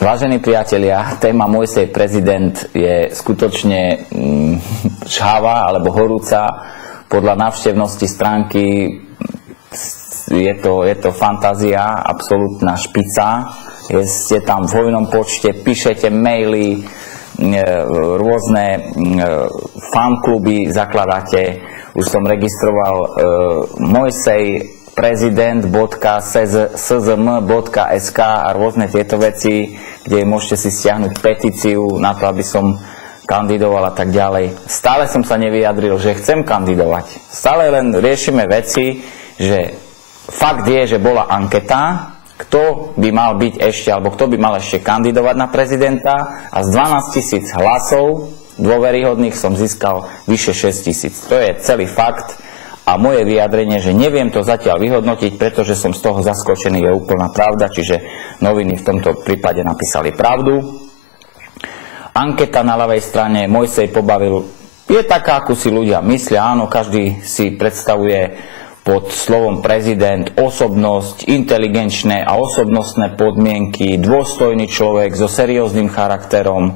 Vážení priatelia, téma Mojsej prezident je skutočne žhavá alebo horúca. Podľa návštevnosti stránky je to fantázia, absolútna špica. Ste tam v hojnom počte, píšete maily, rôzne fankluby zakladáte. Už som registroval Mojsej prezident.szm.sk a rôzne tieto veci, kde môžete si stiahnuť petíciu na to, aby som kandidoval a tak ďalej. Stále som sa nevyjadril, že chcem kandidovať. Stále len riešime veci, že fakt je, že bola anketa, kto by mal byť ešte, alebo kto by mal ešte kandidovať na prezidenta a z 12 000 hlasov dôveryhodných som získal vyše 6 000. To je celý fakt. A moje vyjadrenie, že neviem to zatiaľ vyhodnotiť, pretože som z toho zaskočený, je úplná pravda, čiže noviny v tomto prípade napísali pravdu. Anketa na ľavej strane, Mojsej pobavil, je taká, ako si ľudia myslia, áno, každý si predstavuje pod slovom prezident osobnosť, inteligenčné a osobnostné podmienky, dôstojný človek so serióznym charakterom,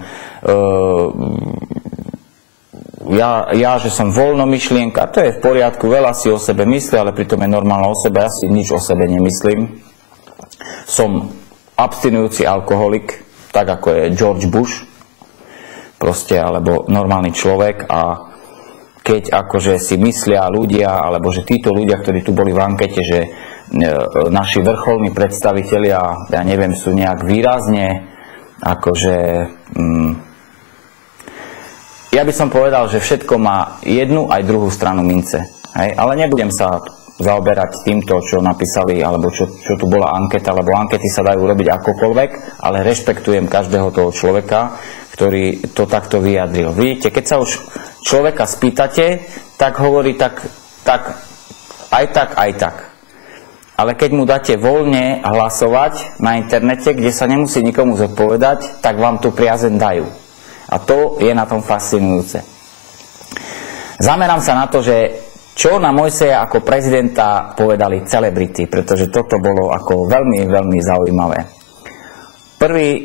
ja, že som voľnomyšlienka, to je v poriadku, veľa si o sebe myslí, ale pritom je normálna o sebe, ja si nič o sebe nemyslím. Som abstinujúci alkoholik, tak ako je George Bush, proste, alebo normálny človek a keď akože si myslia ľudia, alebo že títo ľudia, ktorí tu boli v ankete, že naši vrcholní predstavitelia, ja neviem, sú nejak výrazne akože... Ja by som povedal, že všetko má jednu aj druhú stranu mince. Hej? Ale nebudem sa zaoberať týmto, čo napísali, alebo čo tu bola anketa, lebo ankety sa dajú robiť akokoľvek, ale rešpektujem každého toho človeka, ktorý to takto vyjadril. Vidíte, keď sa už človeka spýtate, tak hovorí tak, aj tak. Ale keď mu dáte voľne hlasovať na internete, kde sa nemusí nikomu zodpovedať, tak vám tu priazeň dajú. A to je na tom fascinujúce. Zamerám sa na to, že čo na Mojseja ako prezidenta povedali celebrity, pretože toto bolo ako veľmi, veľmi zaujímavé. Prvý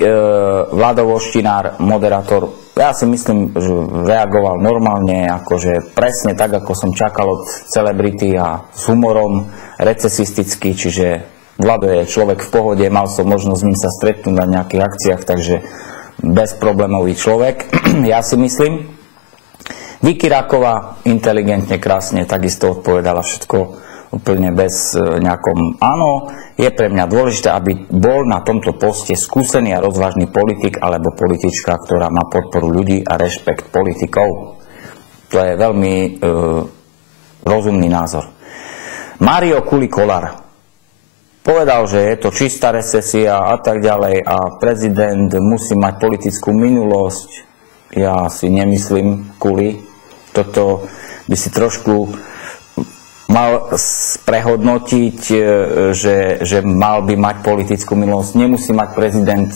Vlado Voštinár, moderátor, ja si myslím, že reagoval normálne, akože presne tak, ako som čakal od celebrity a s humorom, recesistický, čiže Vlado je človek v pohode, mal som možnosť s ním sa stretnúť na nejakých akciách, takže bezproblémový človek, ja si myslím. Vicky Raková inteligentne, krásne, takisto odpovedala všetko úplne bez nejakom áno. Je pre mňa dôležité, aby bol na tomto poste skúsený a rozvážny politik alebo politička, ktorá má podporu ľudí a rešpekt politikov. To je veľmi rozumný názor. Mário Kuli-Kollár povedal, že je to čistá recesia a tak ďalej a prezident musí mať politickú minulosť. Ja si nemyslím, Kuli. Toto by si trošku mal prehodnotiť, že mal by mať politickú minulosť. Nemusí mať prezident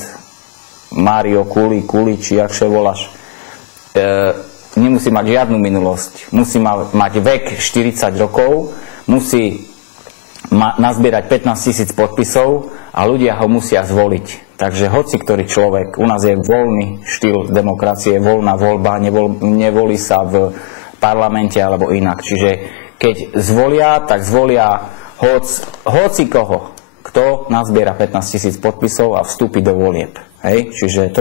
Mário Kuli, či jak sa voláš. Nemusí mať žiadnu minulosť. Musí mať vek 40 rokov, musí nazbierať 15 000 podpisov a ľudia ho musia zvoliť. Takže hoci ktorý človek, u nás je voľný štýl demokracie, voľná voľba, nevolí sa v parlamente alebo inak. Čiže keď zvolia, tak zvolia hoci koho, kto nazbiera 15 000 podpisov a vstúpi do volieb. Hej? Čiže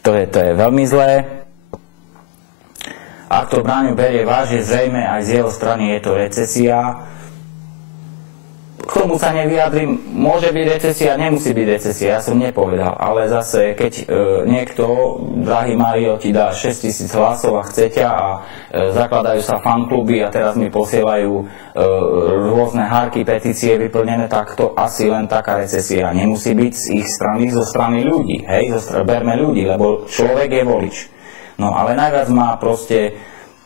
to je veľmi zlé. Ak to Braňo berie vážne, zrejme aj z jeho strany je to recesia. K tomu sa nevyjadrím, môže byť recesia, nemusí byť recesia, ja som nepovedal, ale zase keď niekto, drahý Mário, ti dá 6 000 hlasov a chce ťa a zakladajú sa fankluby a teraz mi posielajú rôzne hárky, petície vyplnené, tak to asi len taká recesia nemusí byť z ich strany, zo strany ľudí, hej, berme ľudí, lebo človek je volič. No ale najviac ma proste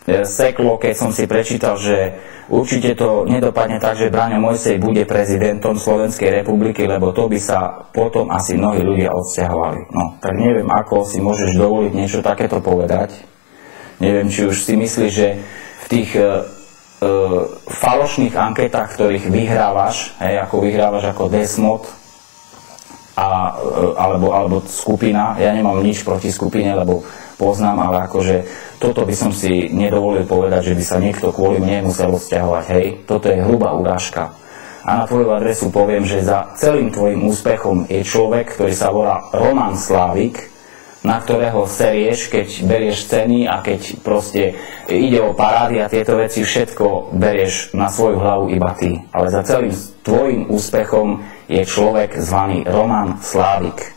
seklo, keď som si prečítal, že určite to nedopadne tak, že Braňo Mojsej bude prezidentom Slovenskej republiky, lebo to by sa potom asi mnohí ľudia odsťahovali. No, tak neviem, ako si môžeš dovoliť niečo takéto povedať. Neviem, či už si myslíš, že v tých falošných anketách, ktorých vyhrávaš, hej, ako vyhrávaš ako Desmod, alebo skupina. Ja nemám nič proti skupine, lebo poznám, ale akože toto by som si nedovolil povedať, že by sa niekto kvôli mne musel odsťahovať. Hej, toto je hrubá urážka. A na tvoju adresu poviem, že za celým tvojim úspechom je človek, ktorý sa volá Roman Slávik, na ktorého serieš, keď berieš ceny a keď proste ide o parády a tieto veci, všetko berieš na svoju hlavu iba ty. Ale za celým tvojim úspechom je človek zvaný Roman Slávik.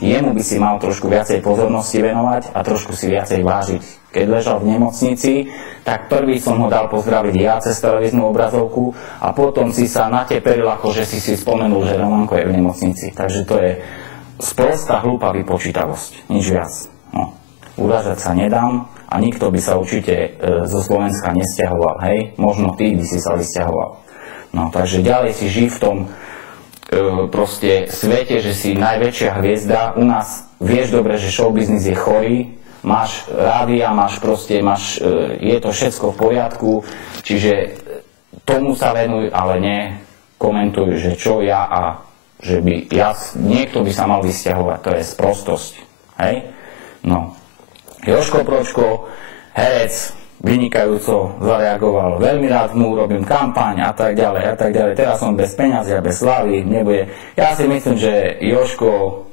Jemu by si mal trošku viacej pozornosti venovať a trošku si viacej vážiť. Keď ležal v nemocnici, tak prvý som ho dal pozdraviť ja cez televíznu obrazovku a potom si sa nateperil, ako že si spomenul, že Romanko je v nemocnici. Takže to je sprostá hlúpa vypočítavosť, nič viac. No, urážať sa nedám a nikto by sa určite zo Slovenska nesťahoval, hej? Možno ty by si sa vysťahoval. No, takže ďalej si žij v tom proste svete, že si najväčšia hviezda. U nás vieš dobre, že showbiznis je chorý, máš rádia, je to všetko v poriadku, čiže tomu sa venuj, ale nekomentuj, že čo ja a že by niekto by sa mal vysťahovať, to je sprostosť. Hej? No. Jožko Pročko, herec, vynikajúco zareagoval, veľmi rád mu urobím kampaň a tak ďalej, a tak ďalej. Teraz som bez peňazí a bez slávy, nebude. Ja si myslím, že Jožko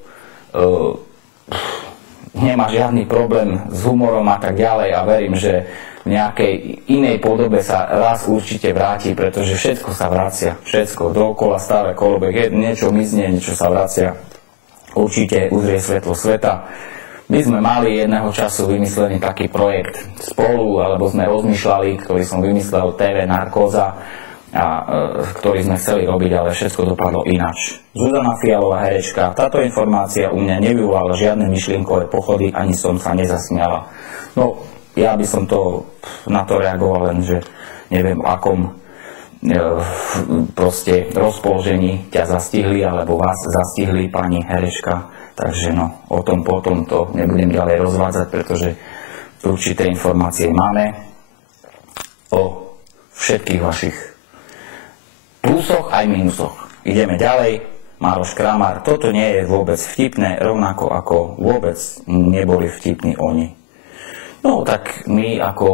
nemá žiadny problém s humorom a tak ďalej a verím, že v nejakej inej podobe sa raz určite vráti, pretože všetko sa vracia, všetko, dookola stále kolobek, niečo mizne, niečo sa vracia, určite uzrie svetlo sveta. My sme mali jedného času vymyslený taký projekt spolu, alebo sme rozmýšľali, ktorý som vymyslel, TV Narkóza, ktorý sme chceli robiť, ale všetko dopadlo inač. Zuzana Fialová, herečka, táto informácia u mňa nevyvolala žiadne myšlienkové pochody, ani som sa nezasmiala. No, ja by som na to reagoval len, že neviem, v akom proste rozpoložení ťa zastihli, alebo vás zastihli, pani herečka. Takže no, o tom potom to nebudem ďalej rozvádzať, pretože určité informácie máme o všetkých vašich plusoch aj minusoch. Ideme ďalej. Maroš Kramár, toto nie je vôbec vtipné, rovnako ako vôbec neboli vtipní oni. No tak my ako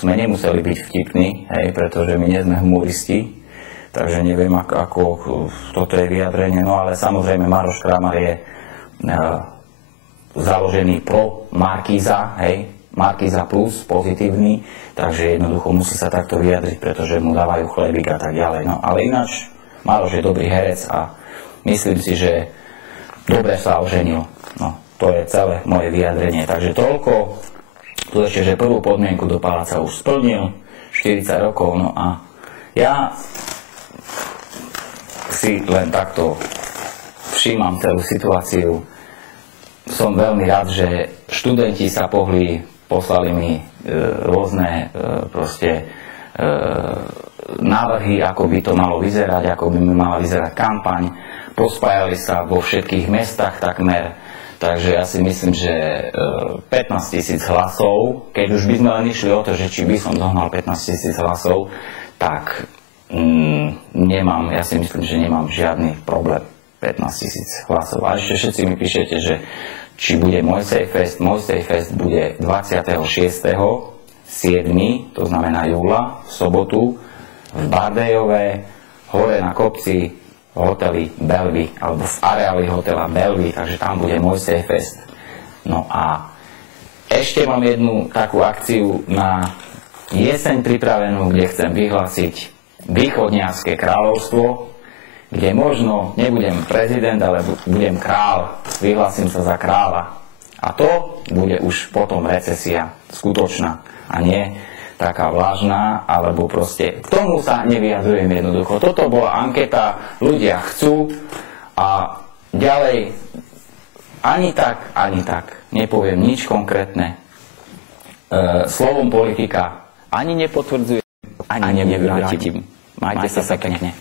sme nemuseli byť vtipní, hej, pretože my nie sme humoristi, takže neviem ako toto je vyjadrenie, no ale samozrejme Maroš Kramár je založený pro Markíza, hej, Markíza plus, pozitívny, takže jednoducho musí sa takto vyjadriť, pretože mu dávajú chlebík a tak ďalej, no ale ináč Maroš je dobrý herec a myslím si, že dobre sa oženil, no to je celé moje vyjadrenie, takže toľko. Tu ešte, že prvú podmienku do paláca už splnil, 40 rokov, no a ja si len takto všímam celú situáciu. Som veľmi rád, že študenti sa pohli, poslali mi rôzne návrhy, ako by to malo vyzerať, ako by mi mala vyzerať kampaň. Pospájali sa vo všetkých mestách takmer. Takže ja si myslím, že 15 000 hlasov, keď už by sme len išli o to, že či by som zohnal 15 000 hlasov, tak ja si myslím, že nemám žiadny problém 15 000 hlasov. A ešte všetci mi píšete, že či bude Mojsej Fest. Mojsej Fest bude 26.7., to znamená júla, v sobotu, v Bardejove, hore na kopci, v hoteli Belvy, alebo v areáli hotela Belvy, takže tam bude Mojsej Fest. No a ešte mám jednu takú akciu na jeseň pripravenú, kde chcem vyhlásiť Východňarské kráľovstvo, kde možno nebudem prezident, ale budem král, vyhlásim sa za kráľa. A to bude už potom recesia skutočná a nie taká vlážna, alebo proste k tomu sa nevyjadrujem jednoducho. Toto bola anketa, ľudia chcú a ďalej ani tak nepoviem nič konkrétne. Slovom politika ani nepotvrdzuje, ani nevyvrátim. Majte sa pekne.